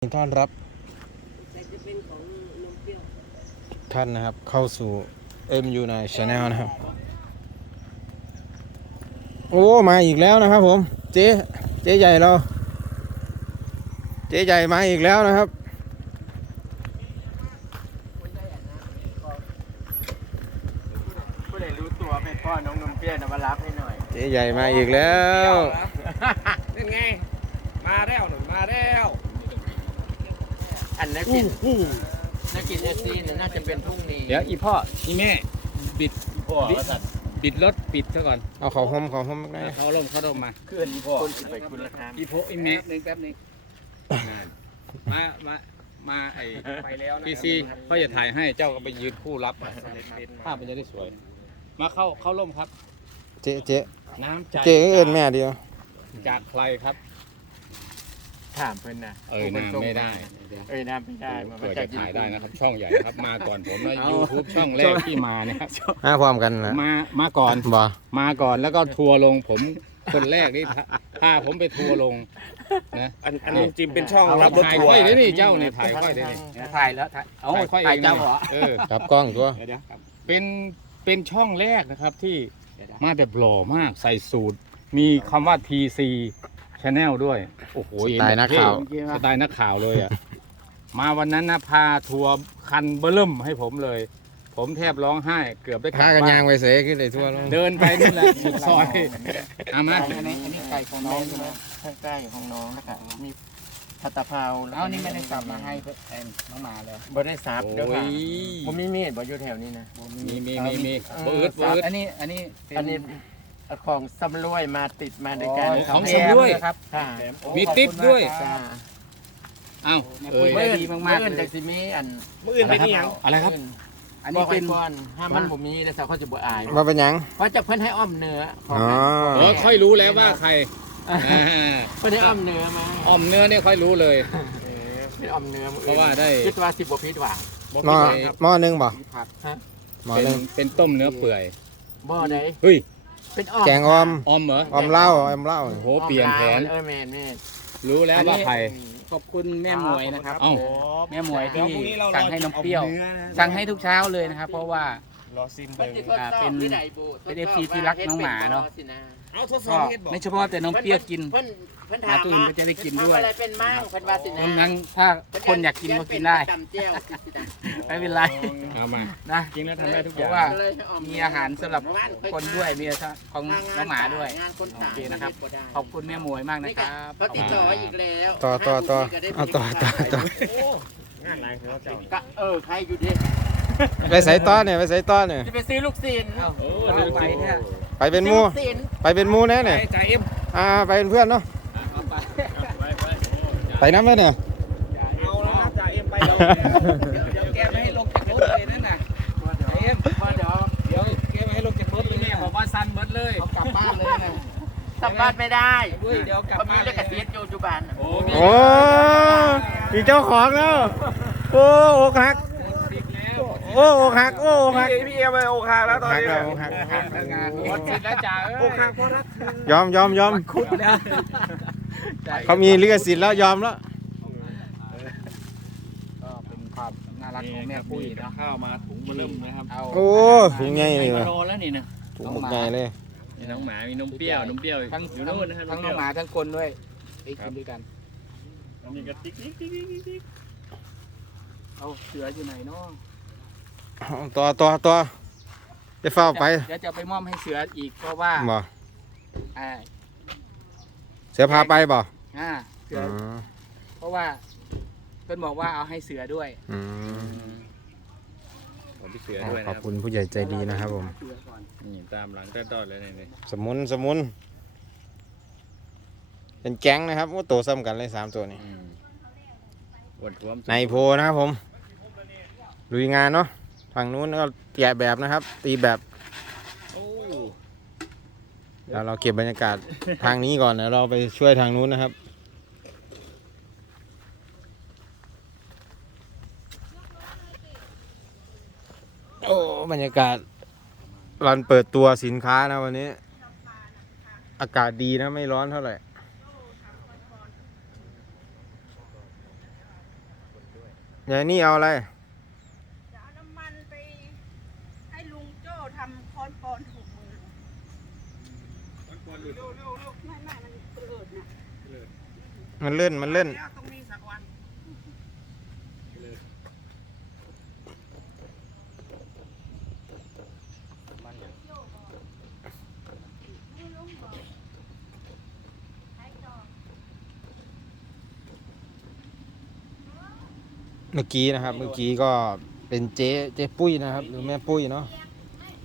ต้อนรับแต่จะเป็นของนมเปรี้ยวท่านนะครับเข้าสู่ MU ใน Channel นะครับ โอ้ มาอีกแล้วนะครับผม เจ๊เจ๊ใหญ่เรา เจ๊ใหญ่มาอีกแล้วนะครับ ผู้ใดรู้ตัวเป็นพ่อน้องนมเปรี้ยวนะมารับให้หน่อยเจ๊ใหญ่มาอีกแล้ว เป็นไง มาแล้วหนึ่งมาแล้ว อันนักกินนักกินเอซีนี่ยน่าจะเป็นพรุ่งนี้เดี๋ยวอีพ่ออีแม่บิดพ่อว่าสัตว์บิดรถปิดซะก่อนเอาเขาห่มเขาห่มได้เขาลมเขาลมมาขึ้นพ่อคนสิไปคุณราคาอีโพอีแม่หนึ่งแป๊บหนึงนั่นมามามาไอ้ไปแล้วนะพีซีเขาจะถ่ายให้เจ้าก็ไปยืนคู่รับภาพมันจะได้สวย มาเข้าเข้าร่มครับ เจ๊เจ๊น้ำใจเจ๊เอินแม่เดียว จากใครครับ ถามเพิ่นนะเอ่ยนามไม่ได้ เอ้ยน้ำไม่ได้มาเผื่อจาจะกถ่ายได้นะครับ ช่องใหญ่นะครับ มาก่อนผมนะยูทูบช่องแรกที่มาเนี่ยครับมาพร้อมกันนะมามาก่อนบ่มาก่อนแล้วก็ทัวร์ลงผมคนแรกนี่พาพาผมไปทัวร์ลงนะอันอันนี้จิมเป็นช่องเอารับรถถ่ายทัวค่ร์อยเลยนี่เจ้าเนี่ยถ่ายค่อยเลยนี่ถ่ายแล้วถ่ายเอ้าถ่ายค่อยเอถ่ายงเจ้าเหรอเออจับกล้องตัวเดี๋ยวเดี๋ยวครับเป็นเป็นช่องแรกนะครับที่เดี๋ยวมาแบบหล่อมากใส่สูตรมีคำว่า TC Channel ด้วย โอ้โหสไตล์นักข่าวสไตล์นักข่าวเลยอะ มาวันนั้นนะพาทัวร์คันเบิ่มให้ผมเลย ผมแทบร้องไห้ เกือบได้พากันยางไปเสขึ้นเลยทั่วโลกเดินไปนี่แหละสุดซอยเอามา อันนี้อันนี้ไก่ของน้องใช่ไหมข้างใกล้ของน้องนะครับมีผัดตะเภาเอานี่ไม่ได้สับมาให้เพื่อนน้องหมาเลยบ่ได้สับเด้อโอ้ค่ะยผมมีมีดบ่อยู่แถวนี้นะ มีมีมีมีเออบ่อึดบ่อึดอันนี้อันนี้เป็อันนี้ ของสำรวยมาติดมาด้วยกันอ๋อของแถสำรวย นะครับค่ะมีติ๊บด้วย จ้าเอ้าเอ้คุยยได้ดีมากๆเพื่อนเลแต่ยสิมีอันมืออื่นเป็นอหย่างอะไรครับอันนี้นี้เป็เป็นนก่อนห้ามมันบ่มีแล้วสาวเขาจะบ่อายมาเป็นหยัง เพราะจะเพิ่นให้อ้อมเนื้อของอ๋อ เออค่อยรู้แล้วว่าใครอ่าเพิ่นให้อ้อมเนื้อมาอ่อมเนื้อเนี่ยค่อยรู้เลย เออเป็นอ้อมเนื้อมื้อเพราะว่าได้ คิดว่าสิบบ่ผิดหวังหม้อหม้อหนึงบ่ครับฮะหม้อเป็นหนึงเป็นต้มเนื้อเปื่อยบ่ได้เฮ้ย เป็นอ้อมแกงออมออมเหรอออมเหล้าออมเหล้าโอ้โหเปลี่ยนแผน เออแม่นแม่นรู้แล้วว่าใคร ขอบคุณแม่หมวยนะครับ เอ้า แม่หมวยที่เดี๋ยวพรุ่งนี้เราสั่งให้น้องเปรี้ยวอานื้อนะสั่งให้ทุกเช้าเลยนะครับ เพราะว่า รอซิมเบิ่งอ่าเป็นเป็น FC ที่รักน้องหมาเนอะ เอาทดสอก็บเฮ็ดบอกไม่เฉพาะแต่น้องเปรี้ยวกิน เพิ่นเพิ่นหมาถามตัวอื่นก็จะได้กินด้วย อะไรเป็นมั่งเพิ่นว่าสิเพนะราะงั้นถ้าคนอยากกินก็กินได้จำเจียวสินะไม่เป็นไรเอามานะกินแล้วทำได้ทุกเพอย่างราะว่าเลยให้อ้อมีอาหารสำหรับคนด้วยมีของน้องหมาด้วย งานคนโอต่างเคนะครับ ขอบคุณแม่หมวยมากนะครับ เขาติดต่ออีกแล้วต่อต่อต่อเอาต่อต่อต่องานอะไรคือเขาเจ้านี่ก็เออใครอยู่ดิ ไปใส่ต้อนเนี่ยไปใส่ต้อนเนี่ยจะไปซื้อลูกศิลป์เอ้าว่าไปเนี่ยไปเป็นหมูซื้อลูกศิลป์ไปเป็นหมูแน่เนี่ยจ่ายเอ็มอ่าไปเป็นเพื่อนเนาะไปน้ำเลยเนี่ยเอาแล้วครับจ่ายเอ็มไปเดี๋ยวเดี๋ยวแกไม่ให้ลงจากรถเลยนั่นน่ะเอ็มว่าเดี๋ยวเดี๋ยวแกไม่ให้ลงจากรถเลยแม่บอกว่าสั้นเบิดเลยเอากลับบ้านเลยนะสัมภาษณ์ไม่ได้อุ้ยเดี๋ยวกลับเขามีบ้านเลขกระเสียอยู่จุบันโอ้มีโอ้มีเจ้าของแล้วโอ้อกหักสิบแล้ว โอ้อกหักโอ้อกหักพี่เอ็มไปโอคาแล้วตอนหักนี้แล้วอกหักหักแล้ว งานหมดสิทธิ์แล้วจ้าเอ้ยโอคาเพราะรักยอมยอมยอมคุดแล้วเขามีลิขสิทธิ์แล้วยอมแล้ว ก็เป็นความน่ารักของแม่ปุ้ยเนาะข้าวมาถุงมาเริ่มนะครับเอาโอ้ถุงใหญ่เลยว่ะโตแล้วนี่นะถุงหมกใหญ่เลย มีน้องหมา มีนมเปรี้ยว นมเปรี้ยวทั้งอยู่ทั้งนู่นนะครับทั้งน้องหมาทั้งคนด้วยไปกินด้วยกันมีกระติกติ๊กติ๊กติ๊กติ๊กเอาเสืออยู่ไหนเนาะเอา ต่อต่อต่อจะเฝ้าไปเดี๋ยวจะไปมอบให้เสืออีกเพราะว่าบ่อ่าเสือพาไปบ่อ่าเสือือมเพราะว่าเพิ่นบอกว่าเอาให้เสือด้วยอืมผมพี่เสือด้วยขนะอบครับคุณผู้ใหญ่ใจดีนะครับผมเสือก่อนนี่ตามหลังต้นๆเลยนี่สมุนสมุน เป็นแก๊งนะครับว่าตัวซ้ำกันเลยสามตัวนี้อืมอ้วนท้วมในโพนะครับผมลุยงานเนาะ ฝั่งนู้นก็แกะแบบนะครับ ตีแบบโอ้เดี๋ยวเราเก็บบรรยากาศทางนี้ก่อนเดี๋ยวเราไปช่วยทางนู้นนะครับ โอ้บรรยากาศวันเปิดตัวสินค้านะวันนี้ อากาศดีนะไม่ร้อนเท่าไหร่ยายนี่เอาอะไร จะเอาน้ำมันไปให้ลุงโจ้ทำค อนปอนถูกมือไม่ไม่มันเปิดน่ะมันเลื่อนมันเลื่อนแล้วต้องมีสักวันเมื่อกี้นะครับ เมื่อกี้ก็เป็นเจ๊เจ๊ปุ้ยนะครับ หรือแม่ปุ้ยเนาะ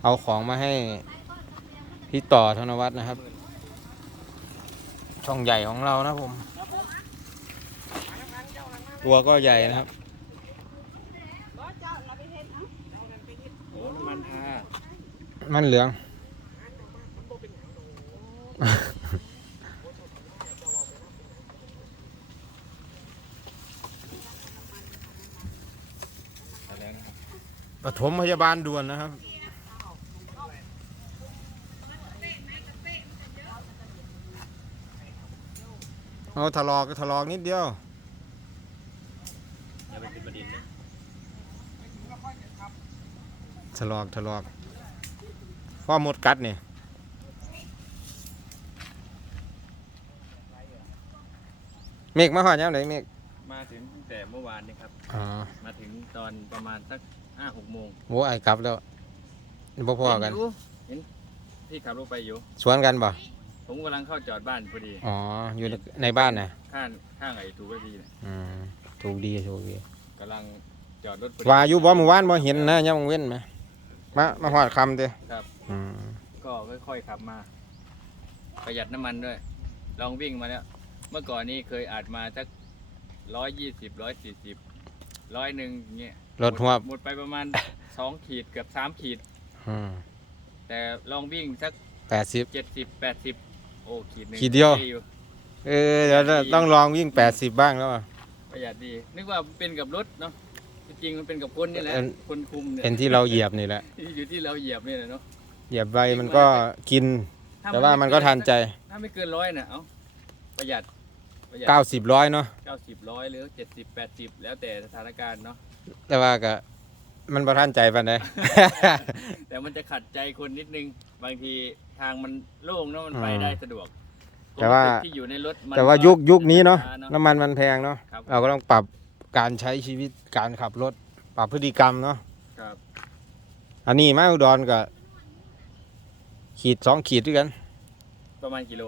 เอาของมาให้พี่ต่อธนวัฒน์นะครับ ช่องใหญ่ของเรานะผม ตัวก็ใหญ่นะครับมันทามันเหลือง ปฐมพยาบาลด่วนนะครับ เอาถลอกก็ถลอกนิดเดียวอย่าไปเป็นประเด็นนะถลอกถลอกพ่อหมดกัดเนี่ยเมฆมาหอดยังไหนเมฆมาถึงตั้งแต่เมื่อวานนี่ครับ อ๋อมาถึงตอนประมาณสักห้าหกโมงโอ้ไอ้กลับแล้วบ่พอกัน เห็ยู่เห็นพี่ขับรถไปอยู่ สวนกันบ่ ผมกำลังเข้าจอดบ้านพอดี อ๋อ อยู่ในในบ้านนะข้างข้างไอ้ถูกพอดีนะอืมถูกดีถูกดีกำลังจอดรถพอดี ว่าอยู่บ่เมื่อวานบ่เห็นนะยังเว้นไหมมามาหอดคำเด้ครับ อืมก็ค่อยๆขับมา ประหยัดน้ำมันด้วย ลองวิ่งมาแล้ว เมื่อก่อนนี้เคยอาจมาสักร้อยยี่สิบร้อยสี่สิบร้อยหนึ่งอย่างเงี้ยรถหัวหมดไปประมาณ สองขีดเกือบสามขีดอืมแต่ลองวิ่งสักแปดสิบเจ็ดสิบแปดสิบ โอ้ขีดหนึ่งขีดเดียวออเออเดี๋ยวต้องลองวิ่งแปดสิบบ้างแล้วอะประหยัดดี นึกว่าเป็นกับรถเนาะที่จริงมันเป็นกับคนนี่แหละเอ็นคนคุมเนี่ยเห็นที่เราเหยียบนี่แหละ ที่อยู่ที่เราเหยียบนี่แหละเนาะเหยียบไปมันก็กิน ถ้แต่ว่ามันก็ทันใจ ถ้าไม่เกินร้อยน่ะเอ้าประหยัดประหยัดเก้าสิบร้อยเนาะ เก้าสิบร้อยหรือเจ็ดสิบแปดสิบแล้วแต่สถานการณ์เนาะแต่ว่าก็ มันประทันใจปันได้แต่มันจะขัดใจคนนิดนึงบางทีทางมันโล่งเนาะมันไปอ่าได้สะดวกแต่ว่าความรู้สึกที่อยู่ในรถมันแต่ว่ายุคยุคนี้เนาะช้น้ำมันมันแพงเนาะครับเราก็ต้องปรับการใช้ชีวิตการขับรถ ปรับพฤติกรรมเนาะครับอันนี้มาอุดรก็ขีดสองขีดด้วยกันประมาณกิโล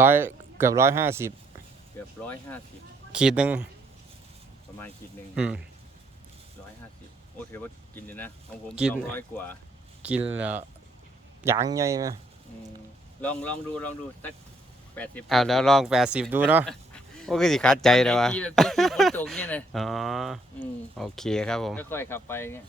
ร้อยเกือบร้อยห้าสิบเกือบร้อยห้าสิบขีดหนึ่งประมาณขีดหนึ่งอืมร้อยห้าสิ บโอ้ถือว่ากินอยู่นะของผมกิน สองร้อยกว่ากินแล้วยางใหญ่ไหมอืมลองลองดูลองดูสักแปดสิบเอาแล้วลองแปดสิบดูเนาะโอ้ก็สิคัดใจแต่ว่าแบบที่ฝนตกเนี่ยนะอ๋ออืมโอเคครับผม ค่อยๆขับไปเนี่ย